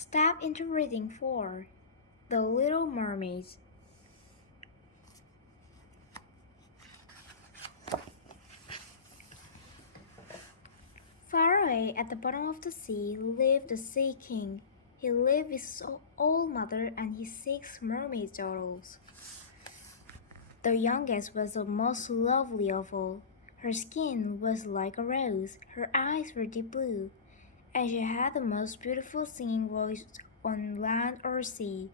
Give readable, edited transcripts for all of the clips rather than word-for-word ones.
Step into reading 4. The Little Mermaid. Far away at the bottom of the sea lived the Sea King. He lived with his old mother and his 6 mermaid daughters. The youngest was the most lovely of all. Her skin was like a rose, her eyes were deep blue, and she had the most beautiful singing voice on land or sea.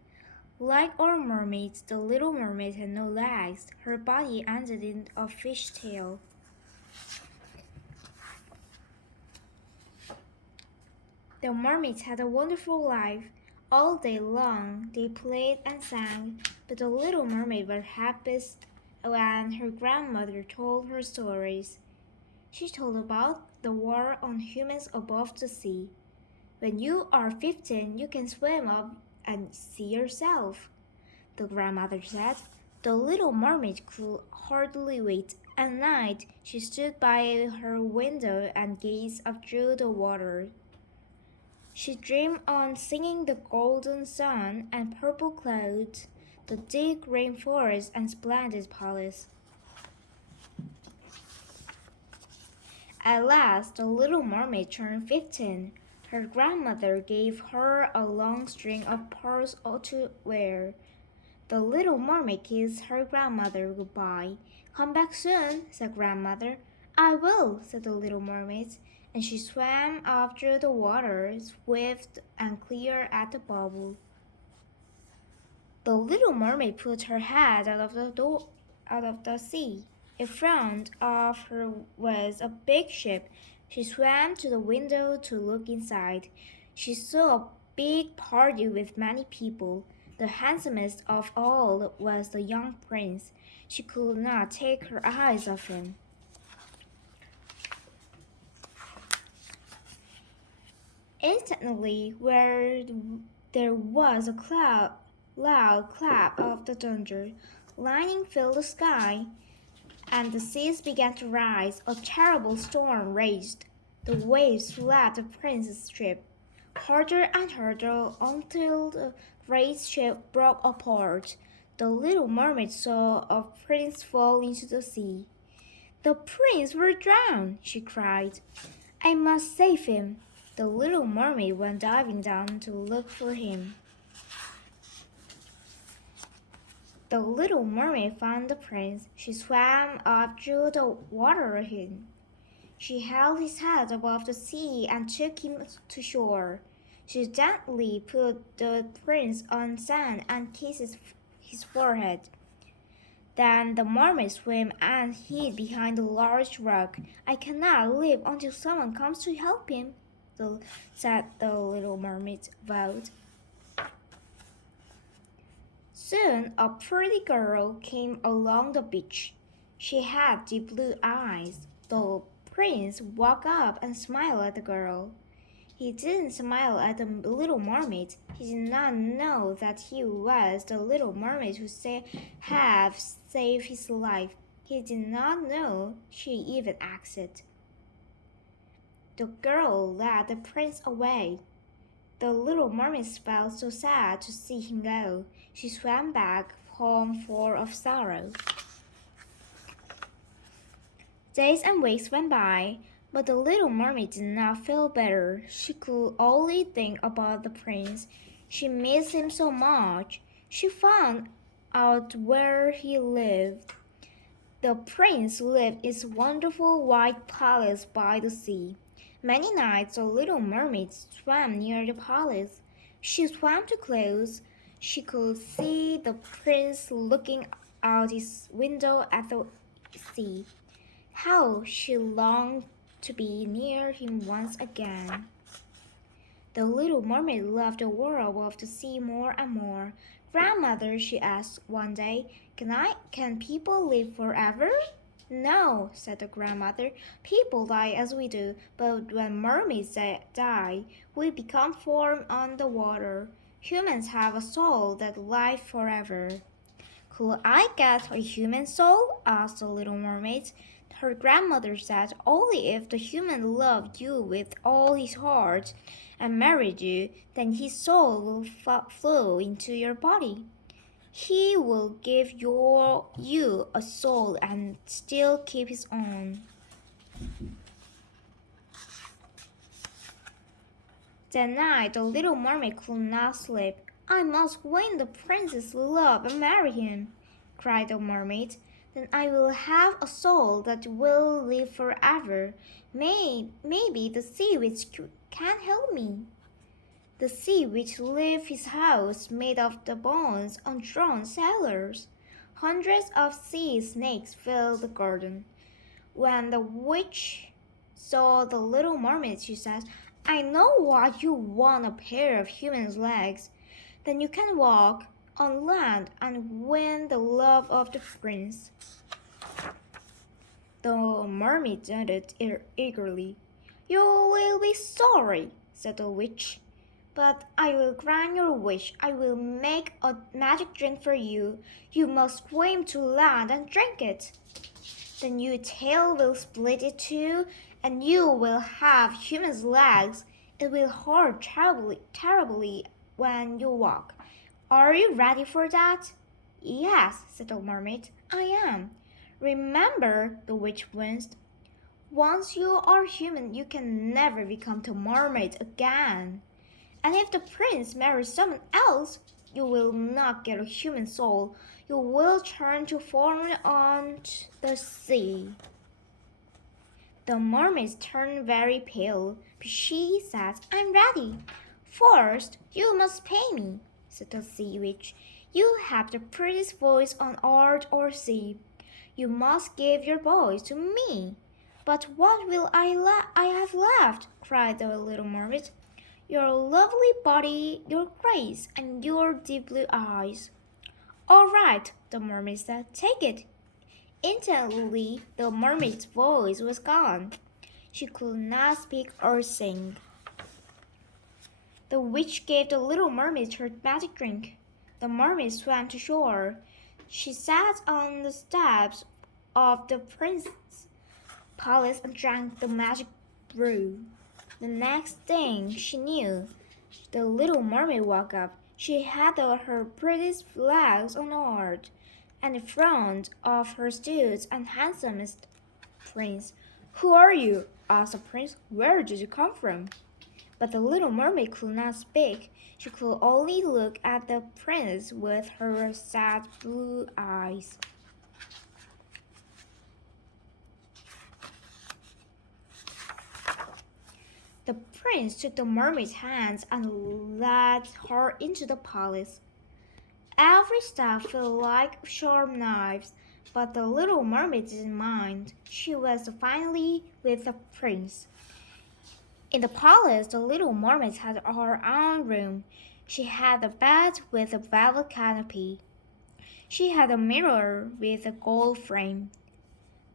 Like all mermaids, the little mermaid had no legs. Her body ended in a fish tail. The mermaids had a wonderful life. All day long they played and sang, but the little mermaid was happiest when her grandmother told her stories. She told about the war on humans above the sea. When you are 15, you can swim up and see yourself, the grandmother said. The little mermaid could hardly wait. At night, she stood by her window and gazed up through the water. She dreamed on singing the golden sun and purple clouds, the deep rainforest and splendid palace. At last, the little mermaid turned 15. Her grandmother gave her a long string of pearls to wear. The little mermaid kissed her grandmother goodbye. Come back soon, said grandmother. I will, said the little mermaid, and she swam off through the water, swift and clear as a bubble. The little mermaid put her head out of the sea. In front of her was a big ship. She swam to the window to look inside. She saw a big party with many people. The handsomest of all was the young prince. She could not take her eyes off him. Instantly, where there was a loud clap of the thunder, lightning filled the sky, and the seas began to rise. A terrible storm raged. The waves swept the prince's ship, harder and harder until the great ship broke apart. The little mermaid saw a prince fall into the sea. The prince will drown, she cried. I must save him. The little mermaid went diving down to look for him. The little mermaid found the prince. She swam up through the water with him. She held his head above the sea and took him to shore. She gently put the prince on sand and kissed his forehead. Then the mermaid swam and hid behind a large rock. I cannot leave until someone comes to help him, said the little mermaid vowed. Soon a pretty girl came along the beach. She had deep blue eyes. The prince walked up and smiled at the girl. He didn't smile at the little mermaid. He did not know that he was the little mermaid who had saved his life. He did not know she even existed. The girl led the prince away. The little mermaid felt so sad to see him go. She swam back home full of sorrow. Days and weeks went by, but the little mermaid did not feel better. She could only think about the prince. She missed him so much. She found out where he lived. The prince lived in his wonderful white palace by the sea. Many nights the little mermaid swam near the palace. She swam too close. She could see the prince looking out his window at the sea. How she longed to be near him once again. The little mermaid loved the world above the sea more and more. Grandmother, she asked one day, can people live forever? No, said the grandmother. People die as we do, but when mermaids die, we become formed on the water. Humans have a soul that lives forever. Could I get a human soul? Asked the little mermaid. Her grandmother said, only if the human loved you with all his heart and married you, then his soul will flow into your body. He will give you a soul and still keep his own. That night, the little mermaid could not sleep. I must win the prince's love and marry him, cried the mermaid. Then I will have a soul that will live forever. Maybe the sea witch can help me. The sea witch lived his house made of the bones of drowned sailors. Hundreds of sea snakes filled the garden. When the witch saw the little mermaid, she said, I know why you want a pair of human legs. Then you can walk on land and win the love of the prince. The mermaid nodded eagerly. You will be sorry, said the witch. But I will grant your wish. I will make a magic drink for you. You must swim to land and drink it. Then your tail will split in two, and you will have human legs. It will hurt terribly when you walk. Are you ready for that? Yes, said the mermaid. I am. Remember, the witch winced. Once you are human, you can never become a mermaid again. And if the prince marries someone else, you will not get a human soul. You will turn to form on the sea. The mermaid turned very pale, but she said, I'm ready. First, you must pay me, said the sea witch. You have the prettiest voice on earth or sea. You must give your voice to me. But what will I have left? Cried the little mermaid. Your lovely body, your grace, and your deep blue eyes. All right, the mermaid said, take it. Instantly, the mermaid's voice was gone. She could not speak or sing. The witch gave the little mermaid her magic drink. The mermaid swam to shore. She sat on the steps of the prince's palace and drank the magic brew. The next thing she knew, the little mermaid woke up. She had her prettiest legs on earth, and in front of her stood the handsomest prince. Who are you? Asked the prince. Where did you come from? But the little mermaid could not speak. She could only look at the prince with her sad blue eyes. The prince took the mermaid's hands and led her into the palace. Every step felt like sharp knives, but the little mermaid didn't mind. She was finally with the prince. In the palace, the little mermaid had her own room. She had a bed with a velvet canopy. She had a mirror with a gold frame.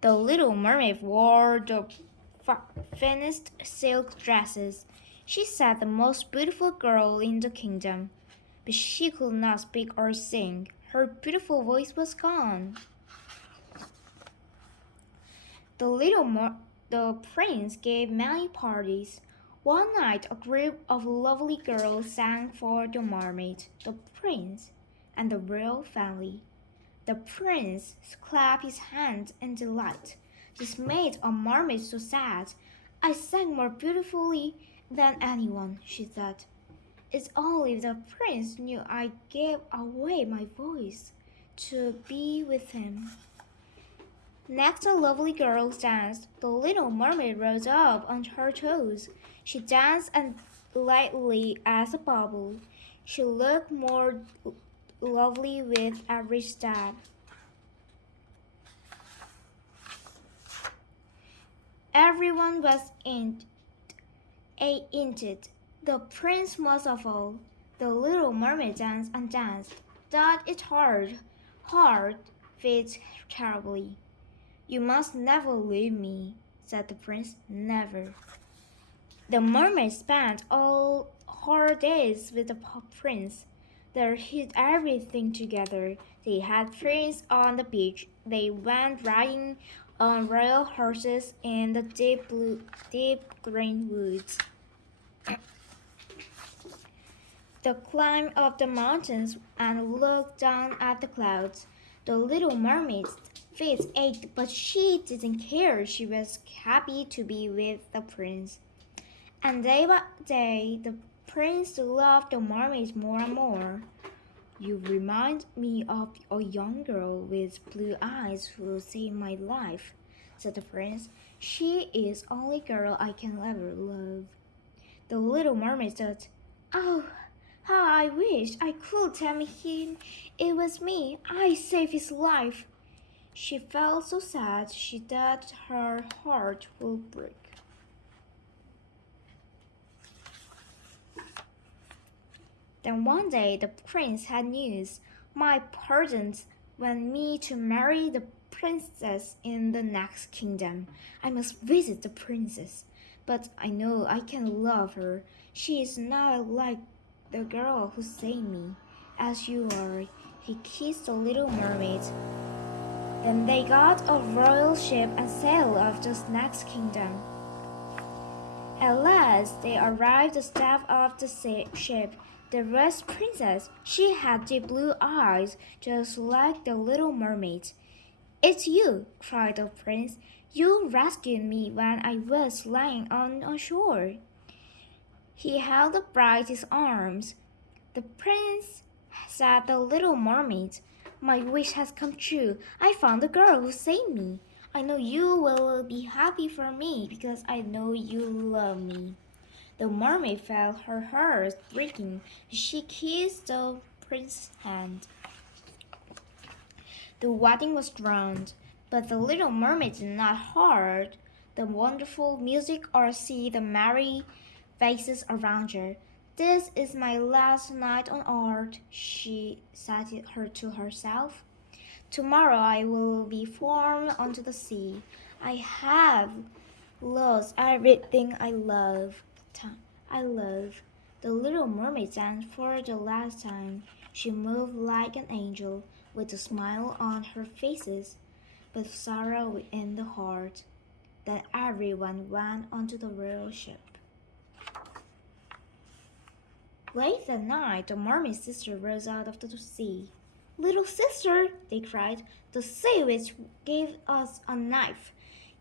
The little mermaid wore the finest silk dresses. She said the most beautiful girl in the kingdom, but she could not speak or sing. Her beautiful voice was gone. The prince gave many parties. One night, a group of lovely girls sang for the mermaid, the prince, and the royal family. The prince clapped his hands in delight. This made a mermaid so sad. I sang more beautifully than anyone, she thought. It's only if the prince knew I gave away my voice to be with him. Next, the lovely girls danced. The little mermaid rose up on her toes. She danced as lightly as a bubble. She looked more lovely with every step. Everyone was it. The prince most of all. The little mermaid danced and danced. Thought it hard, fit terribly. You must never leave me, said the prince. Never. The mermaid spent all her days with the prince. They hid everything together. They had drinks on the beach. They went riding on royal horses in the deep green woods. They climbed up the mountains and looked down at the clouds. The little mermaid's face ached, but she didn't care. She was happy to be with the prince. And day by day, the prince loved the mermaid more and more. You remind me of a young girl with blue eyes who saved my life, said the prince. She is the only girl I can ever love. The little mermaid said, "Oh, how I wish I could tell him it was me. I saved his life." She felt so sad she thought her heart would break. Then one day the prince had news. My parents want me to marry the princess in the next kingdom. I must visit the princess. But I know I can love her. She is not like the girl who saved me. As you are, he kissed the little mermaid. Then they got a royal ship and sailed off to the next kingdom. At last they arrived at the staff of the ship. The Rest Princess. She had deep blue eyes, just like the little mermaid. "It's you!" cried the prince. "You rescued me when I was lying on a shore." He held upright his arms. "The prince," said the little mermaid, "my wish has come true. I found the girl who saved me. I know you will be happy for me because I know you love me." The mermaid felt her heart breaking. She kissed the prince's hand. The wedding was drowned, but the little mermaid did not hear the wonderful music or see the merry faces around her. "This is my last night on earth," she said to herself. "Tomorrow I will be thrown onto the sea. I have lost everything I love. The little mermaid danced for the last time. She moved like an angel, with a smile on her faces, but sorrow in the heart. Then everyone went onto the royal ship. Late at night, the mermaid sister rose out of the sea. "Little sister," they cried, "the sea witch gave us a knife.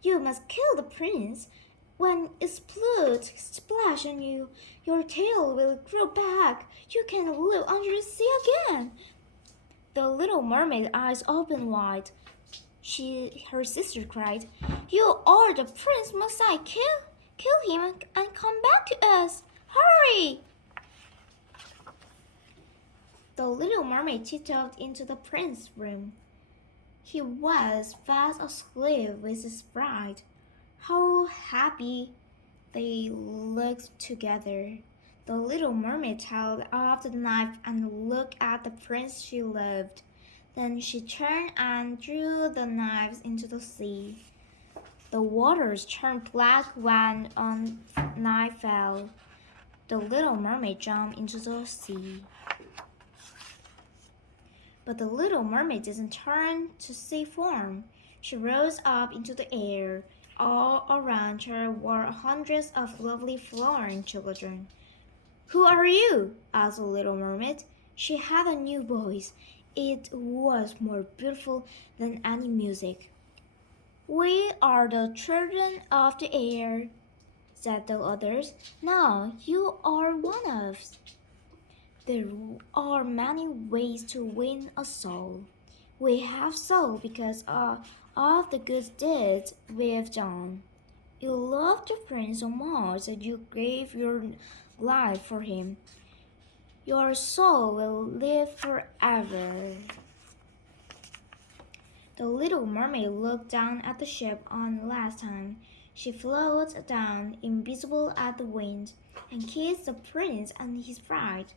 You must kill the prince. When its blood splashes on you, your tail will grow back. You can live under the sea again." The little mermaid's eyes opened wide. Her sister cried, "You are the prince. Must I kill him and come back to us? Hurry!" The little mermaid tiptoed into the prince's room. He was fast asleep with his bride. How happy they looked together. The little mermaid held up the knife and looked at the prince she loved. Then she turned and threw the knives into the sea. The waters turned black when a knife fell. The little mermaid jumped into the sea. But the little mermaid didn't turn to sea form. She rose up into the air. All around her were hundreds of lovely flying children. "Who are you?" asked the little mermaid. She had a new voice. It was more beautiful than any music. "We are the children of the air," said the others. "Now you are one of us." There are many ways to win a soul. We have soul because of the good deeds we've done. You loved the prince so much that you gave your life for him. Your soul will live forever. The little mermaid looked down at the ship one last time. She floated down, invisible at the wind, and kissed the prince and his bride.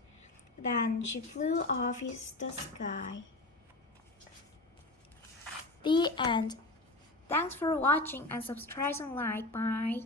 Then she flew off the sky. The end. Thanks for watching and subscribe and like. Bye.